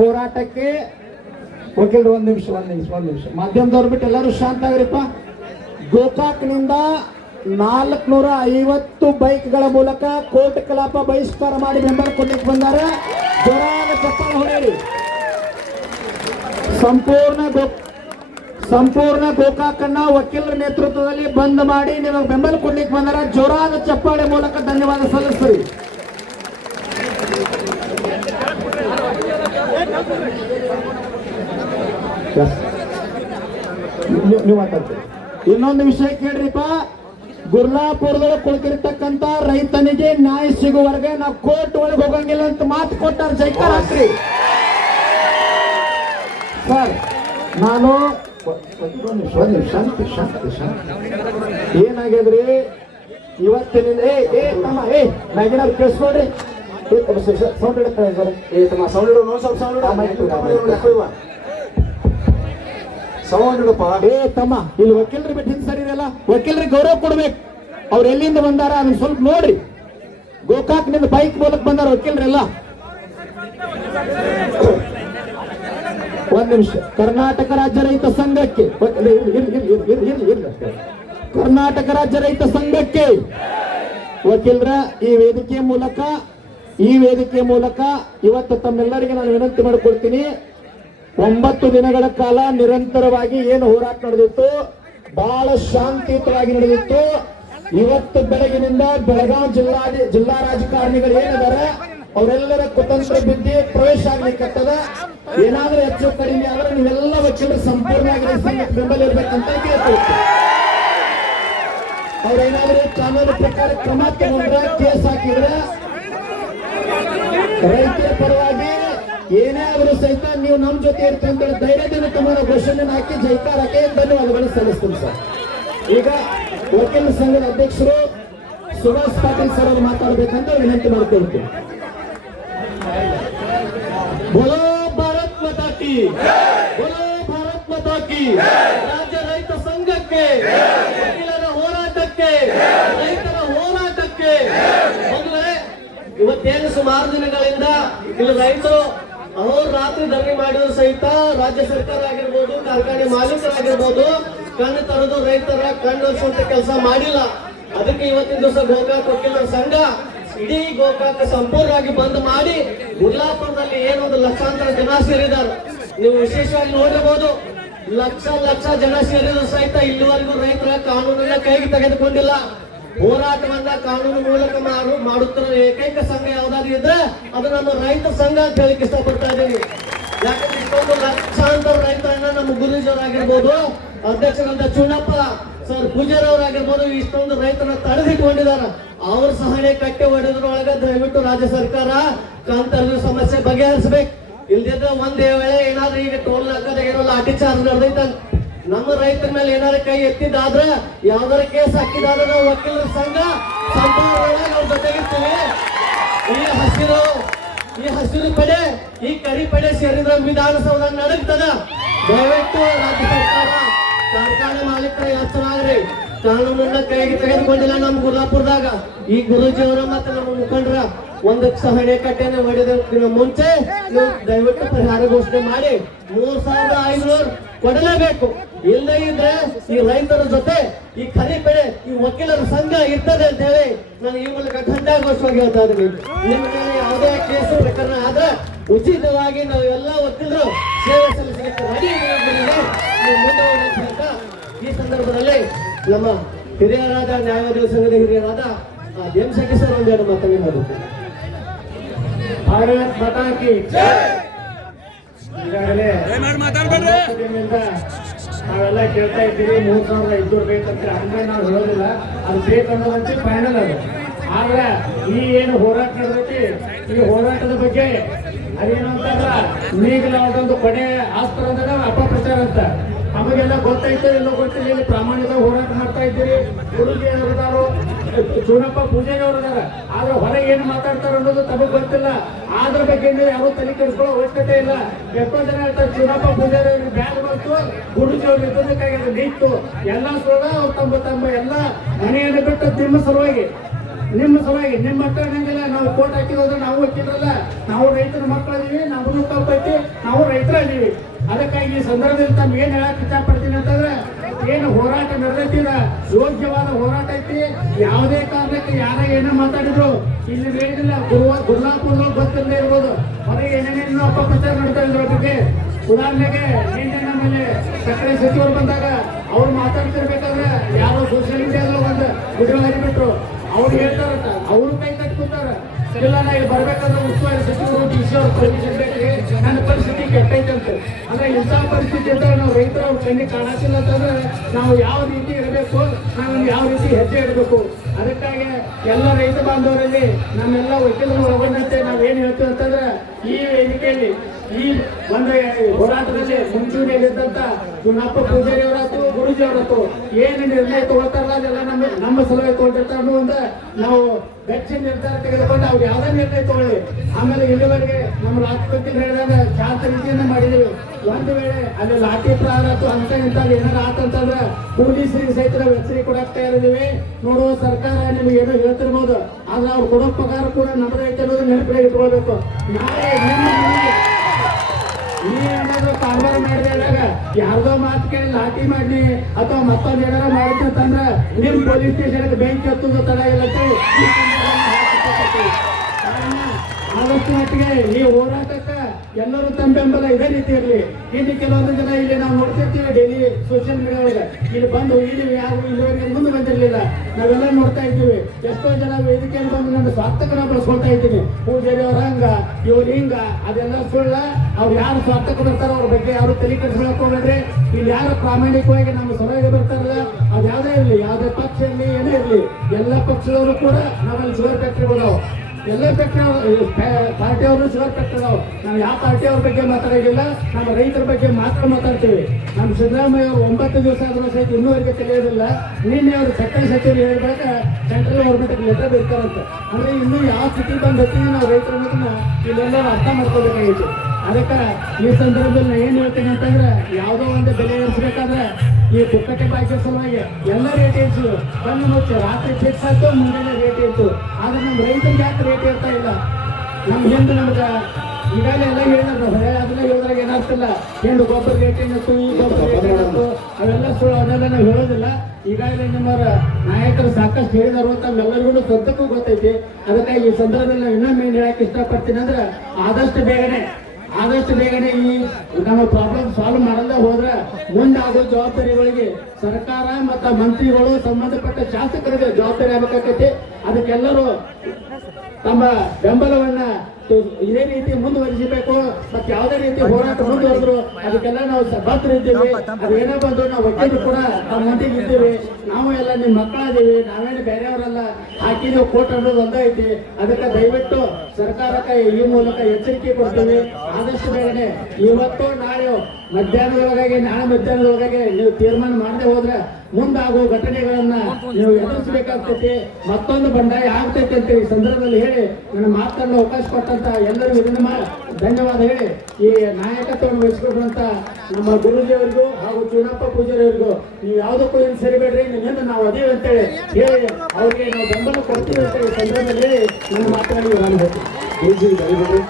ಹೋರಾಟಕ್ಕೆ ವಕೀಲರು ಒಂದ್ ನಿಮಿಷ ಒಂದ್ ನಿಮಿಷ ಒಂದ್ ನಿಮಿಷ. ಮಾಧ್ಯಮದವ್ರು ಬಿಟ್ಟು ಎಲ್ಲರೂ ಶಾಂತ ಆಗ್ರಿಪ್ಪ ಗೋಕಾಕ್ನಿಂದ ನಾಲ್ಕುನೂರ ಐವತ್ತು ಬೈಕ್ಗಳ ಮೂಲಕ ಕೋರ್ಟ್ ಕಲಾಪ ಬಹಿಷ್ಕಾರ ಮಾಡಿ ಬೆಂಬಲ ಕೊಡ್ಲಿಕ್ಕೆ ಬಂದಾರ. ಜೋರಾದ ಚಪ್ಪಾಳೆ ಹೊಡೆಯಿರಿ. ಸಂಪೂರ್ಣ ಗೋ, ಸಂಪೂರ್ಣ ಗೋಕಾಕನ್ನ ವಕೀಲರ ನೇತೃತ್ವದಲ್ಲಿ ಬಂದ್ ಮಾಡಿ ನಿಮಗೆ ಬೆಂಬಲ ಕೊಡ್ಲಿಕ್ಕೆ ಬಂದಾರ. ಜೋರಾದ ಚಪ್ಪಾಳೆ ಮೂಲಕ ಧನ್ಯವಾದ ಸಲ್ಲಿಸ್ತೀರಿ ನೀವು- ಇನ್ನೊಂದು ವಿಷಯ ಕೇಳ್ರಿಪ್ಪ. ಗುರ್ಲಾಪುರದೊಳಗೆ ಕುಳಿತಿರ್ತಕ್ಕಂತ ರೈತನಿಗೆ ನ್ಯಾಯ ಸಿಗುವವರೆಗೆ ನಾವು ಕೋರ್ಟ್ ಒಳಗೆ ಹೋಗಂಗಿಲ್ಲ ಅಂತ ಮಾತು ಕೊಟ್ಟಾರ ಜೈಕಾರ ಹಾಕ್ರಿ. ಸರ್, ನಾನು ನಿಮಿಷ ಶಾಂತಿ ಏನಾಗ್ಯದ್ರಿ? ಇವತ್ತಿನಿಂದ ಏ ಏ ನಮ್ಮ ಏ ಮ್ಯಾಗಿನವ್ರು ಕೇಳಿಸ್ಕೊಡ್ರಿ ಸೌಂಡ್ ಇಡ್ತಾರೆ ಏ ತಮ್ಮ ಏ ತಮ್ಮ ಇಲ್ಲಿ ವಕೀಲರು ಬಿಟ್ಟು ಸರಿ ಇರಲ್ಲ ವಕೀಲರಿಗೆ ಗೌರವ ಕೊಡ್ಬೇಕು ಅವ್ರು ಎಲ್ಲಿಂದ ಬಂದಾರ ಅದನ್ನ ಸ್ವಲ್ಪ ನೋಡ್ರಿ ಗೋಕಾಕ್ನಿಂದ ಬೈಕ್ ಮೂಲಕ ಬಂದಾರ ವಕೀಲರೆಲ್ಲ ಒಂದ್ ನಿಮಿಷ ಕರ್ನಾಟಕ ರಾಜ್ಯ ರೈತ ಸಂಘಕ್ಕೆ. ಕರ್ನಾಟಕ ರಾಜ್ಯ ರೈತ ಸಂಘಕ್ಕೆ ವಕೀಲರ ಈ ವೇದಿಕೆ ಮೂಲಕ ಈ ವೇದಿಕೆ ಮೂಲಕ ಇವತ್ತು ತಮ್ಮೆಲ್ಲರಿಗೆ ನಾನು ವಿನಂತಿ ಮಾಡಿಕೊಳ್ತೀನಿ. ಒಂಬತ್ತು ದಿನಗಳ ಕಾಲ ನಿರಂತರವಾಗಿ ಏನು ಹೋರಾಟ ನಡೆದಿತ್ತು, ಬಹಳ ಶಾಂತಿಯುತವಾಗಿ ನಡೆದಿತ್ತು. ಇವತ್ತು ಬೆಳಗಿನಿಂದ ಬೆಳಗಾವಿ ಜಿಲ್ಲಾ ಜಿಲ್ಲಾ ರಾಜಕಾರಣಿಗಳು ಏನಿದ್ದಾರೆ, ಅವರೆಲ್ಲರ ಕುತಂತ್ರ ಬಿದ್ದಿ ಪ್ರವೇಶ ಆಗ್ಲಿಕ್ಕತ್ತದ ಏನಾದ್ರೂ ಹೆಚ್ಚು ಕಡಿಮೆ ಆದ್ರೆ ನೀವೆಲ್ಲ ವಕೀಲರು ಸಂಪೂರ್ಣವಾಗಿ ರೈತ ಬೆಂಬಲ ಇರ್ಬೇಕಂತ ಕೇಳ್ಕೊಳ್ತೀವಿ ಅವ್ರೇನಾದ್ರೂ ಕಾನೂನು ಪ್ರಕಾರ ಕ್ರಮ ತಗೊಂಡ್ರೆ ಕೇಸ್ ರೈತರ ಪರವಾಗಿ ಏನೇ ಆದರೂ ಸಹಿತ ನೀವು ನಮ್ಮ ಜೊತೆ ಇರ್ತೀವಿ ಅಂತ ಧೈರ್ಯದಿಂದ ತಮ್ಮ ಘೋಷಣೆ ಹಾಕಿ ಜೈಕಾರ ಹಾಕಿ ಧನ್ಯವಾದಗಳು ಸಲ್ಲಿಸ್ತೀನಿ ಸರ್. ಈಗ ವಕೀಲ ಸಂಘದ ಅಧ್ಯಕ್ಷರು ಸುಭಾಷ್ ಪಾಟೀಲ್ ಸರ್ ಅವರು ಮಾತಾಡಬೇಕಂತ ವಿನಂತಿ ಮಾಡ್ಕೊಳ್ತೀನಿ ಬೋಲೋ ಭಾರತ್ ಮಾತಾ ಕಿ, ಬೋಲೋ ಭಾರತ್ ಮಾತಾ ಕಿ, ರಾಜ್ಯ ರೈತ ಸಂಘಕ್ಕೆ, ವಕೀಲರ ಹೋರಾಟಕ್ಕೆ, ರೈತರ ಹೋರಾಟಕ್ಕೆ ಇವತ್ತೇನು ಸುಮಾರು ದಿನಗಳಿಂದ ಇಲ್ಲಿ ರೈತರು ಅವರು ರಾತ್ರಿ ಧರಣಿ ಮಾಡಿದ್ರು ಸಹಿತ ರಾಜ್ಯ ಸರ್ಕಾರ ಆಗಿರ್ಬೋದು, ಕಾರ್ಖಾನೆ ಮಾಲೀಕರಾಗಿರ್ಬೋದು, ಕಣ್ಣು ತರದು ರೈತರ ಕಣ್ಣು ಒರೆಸುವಂತ ಕೆಲಸ ಮಾಡಿಲ್ಲ. ಅದಕ್ಕೆ ಇವತ್ತಿನ ದಿವಸ ಗೋಕಾಕ್ ವಕೀಲರ ಸಂಘ ಇಡೀ ಗೋಕಾಕ್ ಸಂಪೂರ್ಣವಾಗಿ ಬಂದ್ ಮಾಡಿ ಗುರ್ಲಾಪುರದಲ್ಲಿ ಏನೊಂದು ಲಕ್ಷಾಂತರ ಜನ ಸೇರಿದ್ದಾರೆ. ನೀವು ವಿಶೇಷವಾಗಿ ನೋಡಿರಬಹುದು ಲಕ್ಷ ಲಕ್ಷ ಜನ ಸೇರಿದ್ರು ಸಹಿತ ಇಲ್ಲಿವರೆಗೂ ರೈತರ ಕಾನೂನನ್ನ ಕೈಗೆ ತೆಗೆದುಕೊಂಡಿಲ್ಲ. ಹೋರಾಟವನ್ನ ಕಾನೂನು ಮೂಲಕ ಮಾಡು ಮಾಡುತ್ತಿರುವ ಏಕೈಕ ಸಂಘ ಯಾವ್ದಾದ್ರು ಇದ್ರೆ ಅದು ನಮ್ಮ ರೈತ ಸಂಘ ಅಂತ ಹೇಳಿಕ್ ಇಷ್ಟಪಡ್ತಾ ಇದ್ದೀನಿ. ಯಾಕಂದ್ರೆ ಇಷ್ಟೊಂದು ಲಕ್ಷಾಂತರ ರೈತರನ್ನ ನಮ್ಮ ಗುರುಜರಾಗಿರ್ಬೋದು ಅಧ್ಯಕ್ಷರಂತ ಚುಣ್ಣಪ್ಪ ಸರ್ ಪೂಜಾರ್ ಅವರಾಗಿರ್ಬೋದು ಇಷ್ಟೊಂದು ರೈತರನ್ನ ತಡೆದಿಟ್ಕೊಂಡಿದ್ದಾರೆ. ಅವ್ರ ಸಹನೆ ಕಟ್ಟೆ ಹೊಡೆದ್ರೊಳಗ ದಯವಿಟ್ಟು ರಾಜ್ಯ ಸರ್ಕಾರ ಕಾಂತರ್ದು ಸಮಸ್ಯೆ ಬಗೆಹರಿಸಬೇಕು. ಇಲ್ದಿದ್ರೆ ಒಂದೇ ವೇಳೆ ಏನಾದ್ರೂ ಈಗ ಟೋಲ್ ಹಾಕದ ಏನೋ ಲಾಠಿ ಚಾರ್ಜ್ ನಡೆದೈತ ನಮ್ಮ ರೈತರ ಮೇಲೆ ಏನಾರ ಕೈ ಎತ್ತಿದಾದ್ರ ಯಾವ್ದಾರ ಕೇಸ್ ಹಾಕಿದಾದ್ರೆ ನಾವು ವಕೀಲರ ಸಂಘ ಅವ್ರ ಜೊತೆಗಿರ್ತೀವಿ. ಈ ಹಸಿರು ಈ ಹಸಿರು ಪಡೆ, ಈ ಕರಿ ಪಡೆ ಸೇರಿದ್ರೆ ವಿಧಾನಸೌಧ ನಡಗ್ತದ. ದಯವಿಟ್ಟು ರಾಜ್ಯ ಸರ್ಕಾರ, ಕಾರ್ಖಾನೆ ಮಾಲೀಕರ ಎಚ್ಚರಾಗ್ರಿ ಕಾನೂನನ್ನ ಕೈಗೆ ತೆಗೆದುಕೊಂಡಿಲ್ಲ ನಮ್ಮ ಗುರ್ಲಾಪುರದಾಗ. ಈ ಗುರುಜಿಯವರ ಮತ್ತೆ ನಮ್ಮ ಮುಖಂಡರ, ಒಂದು ಸಹಣೆ ಕಟ್ಟೆನೆ ಹೊಡೆದ ಮುಂಚೆ ದಯವಿಟ್ಟು ಪರಿಹಾರ ಘೋಷಣೆ ಮಾಡಿ. ಮೂರ್ ಸಾವಿರದ ಐನೂರು ಕೊಡಲೇಬೇಕು. ಇಲ್ಲದೇ ಇದ್ರೆ ಈ ರೈತರ ಜೊತೆ ಈ ಕರಿಪೆಡೆ ಈ ವಕೀಲರ ಸಂಘ ಇರ್ತದೆ ಅಂತ ಹೇಳಿ ನಾನು ಈ ಮೂಲಕ ಖಂಡಾಘೋಷವಾಗಿ ಹೇಳ್ತಾ ಇದ್ದೀನಿ. ನಿಮ್ಮ ಮೇಲೆ ಯಾವುದೇ ಕೇಸು ಪ್ರಕರಣ ಆದ್ರೆ ಉಚಿತವಾಗಿ ನಾವು ಎಲ್ಲ ವಕೀಲರು ಸೇವೆ ಸಲ್ಲಿಸಲಿಕ್ಕೆ ಈ ಸಂದರ್ಭದಲ್ಲಿ ನಮ್ಮ ಹಿರಿಯರಾದ ನ್ಯಾಯವಾದಿಗಳ ಸಂಘದ ಹಿರಿಯರಾದ ಸರ್ ಒಂದೆರಡು ಮಾತನ್ನು ಮಾಡುತ್ತೇನೆ ಭಾರತ್ ಮಾತಾ ಕಿ ಈಗಾಗಲೇ ನಾವೆಲ್ಲ ಕೇಳ್ತಾ ಇದ್ದೀವಿ ಮೂರ್ ಸಾವಿರದ ಐದ್ನೂರು ಬೇಕಂತ ಹಂಗೆ ನಾವು ಹೇಳೋದಿಲ್ಲ ಅದು ಬೇಕನ್ನೋದಂತೆ ಫೈನಲ್ ಅದು. ಆದ್ರೆ ಈ ಏನು ಹೋರಾಟ ನಡೆದೈತಿ ಈ ಹೋರಾಟದ ಬಗ್ಗೆ ಅದೇನಂತಾರ ನೀಗಲಾದೊಂದು ಕೊನೆ ಆಸ್ತ್ರ ಅಂದ್ರೆ ಅಪಪ್ರಚಾರ ಅಂತ. ನಮಗೆಲ್ಲ ಗೊತ್ತಾಯ್ತು ಎಲ್ಲೋ ಗೊತ್ತಿಲ್ಲ ಇಲ್ಲಿ ಪ್ರಾಮಾಣಿಕ ಹೋರಾಟ ಮಾಡ್ತಾ ಇದ್ದೀರಿ. ಗುರುಜಿ ಅವರಿದಾರು ಪೂಜಾರಿ ಅವರು ಇದಾರೆ ಆದ್ರೆ ಹೊರಗೆ ಏನು ಮಾತಾಡ್ತಾರ ಅನ್ನೋದು ತಮಗೆ ಗೊತ್ತಿಲ್ಲ. ಅದ್ರ ಬಗ್ಗೆ ಯಾರು ತಲೆ ಕೆಡಿಸ್ಕೊಳ್ಳೋ ಅವಶ್ಯಕತೆ ಇಲ್ಲ. ಎಷ್ಟೋ ಜನ ಹೇಳ್ತಾರೆ ಚೂನಪ್ಪ ಪೂಜಾರಿ ಬ್ಯಾಗ್ ಬಂತು, ಗುರುಜಿ ಅವ್ರಿಗೆ ಇದ್ದಕ್ಕಾಗಿ ನಿಂತು. ಎಲ್ಲ ಸುಳ್ಳ, ಅವ್ರು ತಮ್ಮ ತಮ್ಮ ಎಲ್ಲ ಮನೆಯನ್ನು ಬಿಟ್ಟು ನಿಮ್ಮ ಸಲುವಾಗಿ. ನಿಮ್ಮ ಸಲುವಾಗಿ. ನಿಮ್ಮ ಮಕ್ಕಳು ಅನ್ನಂಗಿಲ್ಲ ನಾವು ಕೋಟ್ ಹಾಕಿದ್ರೆ ನಾವು ಹಾಕಿದ್ರಲ್ಲ ನಾವು ರೈತರ ಮಕ್ಕಳಿದೀವಿ, ನಮ್ಮನ್ನು ತಪ್ಪೈತಿ ನಾವು ರೈತರ ಅದಕ್ಕಾಗಿ ಈ ಸಂದರ್ಭದಲ್ಲಿ ತಮ್ಗೆ ಏನು ಹೇಳಕ್ ಇಷ್ಟಪಡ್ತೀನಿ ಅಂತಂದ್ರೆ ಏನು ಹೋರಾಟ ನಡೆದೈತಿದ ಯೋಗ್ಯವಾದ ಹೋರಾಟ ಐತಿ. ಯಾವುದೇ ಕಾರಣಕ್ಕೆ ಯಾರ ಏನೇ ಮಾತಾಡಿದ್ರು ಇಲ್ಲಿ ಹೇಳಿಲ್ಲ ಗುರುವ ಗುರ್ಲಾಪುರದಲ್ಲಿ ಗೊತ್ತಿಲ್ಲದೆ ಇರ್ಬೋದು. ಹೊರಗೆ ಏನೇನೇನು ಅಪಪ್ರಚಾರ ನಡ್ತಾ ಇದ್ರು ಉದಾಹರಣೆಗೆ ಮೇಲೆ ಸಕ್ಕರೆ ಸಚಿವರು ಬಂದಾಗ ಅವ್ರು ಮಾತಾಡ್ತಿರ್ಬೇಕಾದ್ರೆ ಯಾರೋ ಸೋಷಿಯಲ್ ಮೀಡಿಯಾದಲ್ಲಿ ಒಂದು ವಿಡಿಯೋ ಹರಿಬಿಟ್ರು. ಅವ್ರು ಹೇಳ್ತಾರಂತ ಅವ್ರು ಕೈ ತಟ್ಕೊತಾರ. ಇಲ್ಲ, ನಾ ಇಲ್ಲಿ ಬರ್ಬೇಕಾದ್ರೆ ಉಸ್ತುವಾರಿ ಸಚಿವರು, ಡಿ ಸಿ ಪರಿಸ್ಥಿತಿ ಕೆಟ್ಟೈತಂತೆ ಅಂದ್ರೆ ಇಂಥ ಪರಿಸ್ಥಿತಿ ಅವ್ರ ಕಣ್ಣಿಗೆ ಕಾಣತಿಲ್ಲ ಅಂತಂದ್ರೆ ನಾವು ಯಾವ ರೀತಿ ಇರಬೇಕು ನಾವು ಯಾವ ರೀತಿ ಹೆಜ್ಜೆ ಇಡಬೇಕು? ಅದಕ್ಕಾಗಿ ಎಲ್ಲ ರೈತ ಬಾಂಧವರಲ್ಲಿ ನಮ್ಮೆಲ್ಲ ವಕೀಲರು ಒಳಗೊಂಡಂತೆ ಏನು ಹೇಳ್ತೀವಿ ಅಂತಂದ್ರೆ ಈ ವೇದಿಕೆಯಲ್ಲಿ, ಈ ಒಂದು ಹೋರಾಟದಲ್ಲಿ ಮುಂಚೂಣಿಯಲ್ಲಿದ್ದಂತ ಗುಣಪ್ಪ ಪೂಜಾರಿ ಅವರಾತು ಗುರುಜಿ ಅವರಾತು ಏನು ನಿರ್ಣಯ ತಗೊಳ್ತಾರಲ್ಲ ಅದೆಲ್ಲ ನಮ್ಮ ನಮ್ಮ ಸಲಹೆ ತಗೊಂಡಿರ್ತಾರೆ ಅನ್ನೋ ನಾವು ಹೆಚ್ಚಿನ ನಿರ್ಧಾರ ತೆಗೆದುಕೊಂಡು ಅವ್ರು ಯಾವುದೇ ನಿರ್ಣಯ ತಗೊಳ್ಳಿ. ಆಮೇಲೆ ಇಲ್ಲಿವರೆಗೆ ನಮ್ಮ ರಾಷ್ಟ್ರಪತಿ ಹೇಳಿದಾಗ ಶಾಂತ ರೀತಿಯಿಂದ ಮಾಡಿದ್ದೀವಿ. ಒಂದು ವೇಳೆ ಅಲ್ಲಿ ಲಾಠಿ ಪ್ರಹಾರ ಅಥವಾ ಅಂತ ಇಂಥದ್ದು ಏನಾರ ಆತಂತಂದ್ರೆ ಪೊಲೀಸರಿಗೆ ಸಹಿತ ನಾವು ಎಚ್ಚರಿಕೆ ಕೊಡಕ್ ತಯಾರಿದ್ದೀವಿ. ನೋಡುವ ಸರ್ಕಾರ ನಿಮ್ಗೆ ಏನೋ ಹೇಳ್ತಿರ್ಬೋದು. ಆದ್ರೆ ಅವ್ರು ಕೊಡೋ ಪಗಾರ ಕೂಡ ನಮ್ದೈತೆ ಐತೆ ಅನ್ನೋದು ನೆನಪಿಗೆ ಇಟ್ಕೊಳ್ಬೇಕು. ನಾಳೆ ಮಾಡಿದಾಗ ಯಾರ್ದೋ ಮಾತು ಕೇಳಿ ಲಾಠಿ ಮಾಡಿ ಅಥವಾ ಮತ್ತೊಂದು ಏನಾರ ಮಾಡುತ್ತೆ ಅಂತಂದ್ರೆ ನಿಮ್ ಪೊಲೀಸ್ ಸ್ಟೇಷನ್ಗೆ ಬೆಂಕಿ ಹತ್ತುದು ತಡ ಇಲ್ಲ ಅಂತೇಳಿ ಈ ಸಂದರ್ಭದಲ್ಲಿ ಆದಷ್ಟು ಮಟ್ಟಿಗೆ ಈ ಹೋರಾಟಕ್ಕ ಎಲ್ಲರೂ ತಮ್ಮ ಬೆಂಬಲ ಇದೇ ರೀತಿ ಇರಲಿ ಇನ್ನು ಕೆಲವೊಂದು ಜನ ಇಲ್ಲಿ ನಾವು ನೋಡ್ತಿರ್ತೀವಿ ಡೈಲಿ ಸೋಷಿಯಲ್ ಮೀಡಿಯಾ ಇಲ್ಲಿ ಬಂದು ಇಲ್ಲಿ ಯಾರು ಇಲ್ಲಿವರೆಗೆ ಮುಂದೆ ಬಂದಿರಲಿಲ್ಲ. ನಾವೆಲ್ಲ ನೋಡ್ತಾ ಇದ್ದೀವಿ. ಎಷ್ಟೋ ಜನ ವೇದಿಕೆಯಲ್ಲಿ ಬಂದು ನನ್ನ ಸ್ವಾರ್ಥಕನ ಬಳಸ್ಕೊಳ್ತಾ ಇದ್ದೀನಿ ಪೂಜಾರಿ ಅವ್ರ ಹಂಗ ಇವ್ರು ಹಿಂಗ ಅದೆಲ್ಲ ಸುಳ್ಳ. ಅವ್ರು ಯಾರು ಸ್ವಾರ್ಥಕ ಬರ್ತಾರೋ ಅವ್ರ ಬಗ್ಗೆ ಯಾರು ತಲೆ ಕೆಡಿಸ್ಕೊಳಕ್ ಹೋಗ್ಬೇಡ್ರಿ. ಇಲ್ಲಿ ಯಾರು ಪ್ರಾಮಾಣಿಕವಾಗಿ ನಮ್ಮ ಸಭೆಗೆ ಬರ್ತಾರಲ್ಲ ಅದು ಯಾವುದೇ ಇರಲಿ, ಯಾವುದೇ ಪಕ್ಷ ಇರಲಿ, ಏನೇ ಇರಲಿ, ಎಲ್ಲ ಪಕ್ಷದವರು ಕೂಡ ನಮ್ಮಲ್ಲಿ ಶುಗರ್ ಫ್ಯಾಕ್ಟ್ರಿಗಳು ಎಲ್ಲ ಪಾರ್ಟಿಯವರು ಶುಗರ್ ಫ್ಯಾಕ್ಟ್ರಿ ಅದಾವ ನಾವು ಯಾವ ಪಾರ್ಟಿಯವ್ರ ಬಗ್ಗೆ ಮಾತಾಡೋದಿಲ್ಲ, ನಮ್ಮ ರೈತರ ಬಗ್ಗೆ ಮಾತ್ರ ಮಾತಾಡ್ತೀವಿ. ನಮ್ಮ ಸಿದ್ದರಾಮಯ್ಯ ಅವರು ಒಂಬತ್ತು ದಿವಸ ಆದ್ರೂ ಸಹಿತ ಇನ್ನೂವರೆಗೆ ತಿಳಿಯೋದಿಲ್ಲ ನಿನ್ನೆ ಅವರು ಸಕ್ಕರೆ ಸಚಿವರು ಹೇಳಿದಾಗ ಸೆಂಟ್ರಲ್ ಗೌರ್ಮೆಂಟ್ ಲೆಟರ್ ಇರ್ತಾರಂತೆ ಅಂದ್ರೆ ಇನ್ನೂ ಯಾವ ಸ್ಥಿತಿ ಬಂದೈತಿ ನಾವು ರೈತರ ಅನ್ನೋದನ್ನ ಇಲ್ಲೆಲ್ಲರೂ ಅರ್ಥ ಮಾಡ್ಕೋಬೇಕಾಗಿತ್ತು ಅದಕ್ಕೆ ಈ ಸಂದರ್ಭದಲ್ಲಿ ನಾನು ಏನು ಹೇಳ್ತೀನಿ ಅಂತಂದ್ರೆ, ಯಾವುದೋ ಒಂದು ಬೆಲೆ ಏರಿಸ್ಬೇಕಾದ್ರೆ ಈ ಪುಕ್ಕಟ್ಟೆ ಬಾಯಿಸೋ ಸಲುವಾಗಿ ಎಲ್ಲ ರೇಟ್ ಏನ್ಸು? ಕಣ್ಣು ಮುಚ್ಚು ರಾತ್ರಿ ಫಿಕ್ಸ್ ಆಯ್ತು ಮುಂದೆ ರೇಟ್ ಇತ್ತು ಆದ್ರೆ ನಮ್ಮ ರೈತರಿಗೆ ಯಾಕೆ ರೇಟ್ ಇರ್ತಾ ಇಲ್ಲ? ನಮ್ಮ ಹಿಂದೆ ನಮ್ಗೆ ಈಗಾಗಲೇ ಎಲ್ಲ ಹೇಳಿದ್ರು ಹೊಳೆ ಅದನ್ನ ಹೇಳಿದ್ರಾಗ ಏನಾಗ್ತಿಲ್ಲ? ಹೆಣ್ಣು ಗೊಬ್ಬರ ರೇಟ್ ಏನಿತ್ತು, ಈ ಗೊಬ್ಬರ ರೇಟ್ ಏನಿತ್ತು, ಅವೆಲ್ಲ ಸುಳ್ಳು, ಅದೆಲ್ಲ ನಾವು ಹೇಳೋದಿಲ್ಲ. ಈಗಾಗಲೇ ನಿಮ್ಮ ನಾಯಕರು ಸಾಕಷ್ಟು ಹೇಳಿದಾರು ಅಂತ ಎಲ್ಲರಿಗೂ ಸ್ವಂತಕ್ಕೂ ಗೊತ್ತೈತಿ. ಅದಕ್ಕಾಗಿ ಈ ಸಂದರ್ಭದಲ್ಲಿ ನಾವು ಇನ್ನೊಮ್ಮೆ ಏನು ಹೇಳಕ್ಕೆ ಇಷ್ಟಪಡ್ತೀನಿ ಅಂದ್ರೆ ಆದಷ್ಟು ಬೇಗನೆ ಆದಷ್ಟು ಬೇಗನೆ ಈ ನಮ್ಮ ಪ್ರಾಬ್ಲಮ್ ಸಾಲ್ವ್ ಮಾಡಲ್ಲದೆ ಹೋದ್ರೆ ಮುಂದಾಗೋ ಜವಾಬ್ದಾರಿಗಳಿಗೆ ಸರ್ಕಾರ ಮತ್ತು ಮಂತ್ರಿಗಳು ಸಂಬಂಧಪಟ್ಟ ಶಾಸಕರಿಗೆ ಜವಾಬ್ದಾರಿ ಆಗಬೇಕಾಗೈತಿ ಅದಕ್ಕೆಲ್ಲರೂ ತಮ್ಮ ಬೆಂಬಲವನ್ನ ಇದೇ ರೀತಿ ಮುಂದುವರಿಸಬೇಕು. ಮತ್ತೆ ಯಾವುದೇ ರೀತಿ ಹೋರಾಟ ಮುಂದುವರೆದ್ರು ಅದಕ್ಕೆಲ್ಲ ನಾವು ಇದ್ದೀವಿ ಅದು ಏನೇ ಬಂದ್ರು ನಾವು ವಕೀಲರು ಕೂಡ ನಮ್ಮ ಇದ್ದೀವಿ ನಾವು ಎಲ್ಲ ನಿಮ್ಮ ಮಕ್ಕಳಾದೀವಿ. ನಾವೇನು ಬೇರೆಯವರಲ್ಲ. ಹಾಕಿ ನೀವು ಕೋರ್ಟ್ ಅನ್ನೋದು ಒಂದೇ ಐತಿ. ಅದಕ್ಕೆ ದಯವಿಟ್ಟು ಸರ್ಕಾರಕ್ಕೆ ಈ ಮೂಲಕ ಎಚ್ಚರಿಕೆ ಕೊಡ್ತೀವಿ. ಆದಷ್ಟು ಬೇಗನೆ ಇವತ್ತು ನಾಳೆ ಮಧ್ಯಾಹ್ನದೊಳಗಾಗಿ ನಾಳೆ ಮಧ್ಯಾಹ್ನದೊಳಗಾಗಿ ನೀವು ತೀರ್ಮಾನ ಮಾಡದೆ ಹೋದ್ರೆ ಮುಂದಾಗುವ ಘಟನೆಗಳನ್ನ ನೀವು ಎದುರಿಸಬೇಕಾಗ್ತೈತಿ. ಮತ್ತೊಂದು ಬಂಡಾಯ ಆಗ್ತೈತಿ ಅಂತ ಈ ಸಂದರ್ಭದಲ್ಲಿ ಹೇಳಿ ನನ್ನ ಮಾತನ್ನು ಅವಕಾಶ ಕೊಟ್ಟಂತ ಎಲ್ಲರಿಗೂ ಇದನ್ನ ಧನ್ಯವಾದ ಹೇಳಿ. ಈ ನಾಯಕತ್ವವನ್ನು ವಹಿಸಿಕೊಂಡಂತ ನಮ್ಮ ಗುರುಜಿಯವರಿಗೂ ಹಾಗೂ ಚುನಪ್ಪ ಪೂಜಾರಿಯವರಿಗೂ ನೀವು ಯಾವುದಕ್ಕೂ ಏನು ಸರಿಬೇಡ್ರಿ, ನಿನ್ನೆಂದು ನಾವು ಅದೇವೆ ಅಂತೇಳಿ ಹೇಳಿ ಅವ್ರಿಗೆ ನಾವು ಬೆಂಬಲ ಕೊಡ್ತೀವಿ ಅಂತ ಈ ಸಂದರ್ಭದಲ್ಲಿ ನನ್ನ ಮಾತನಾಡಿ ನಾನು ಹೇಳ್ತೀನಿ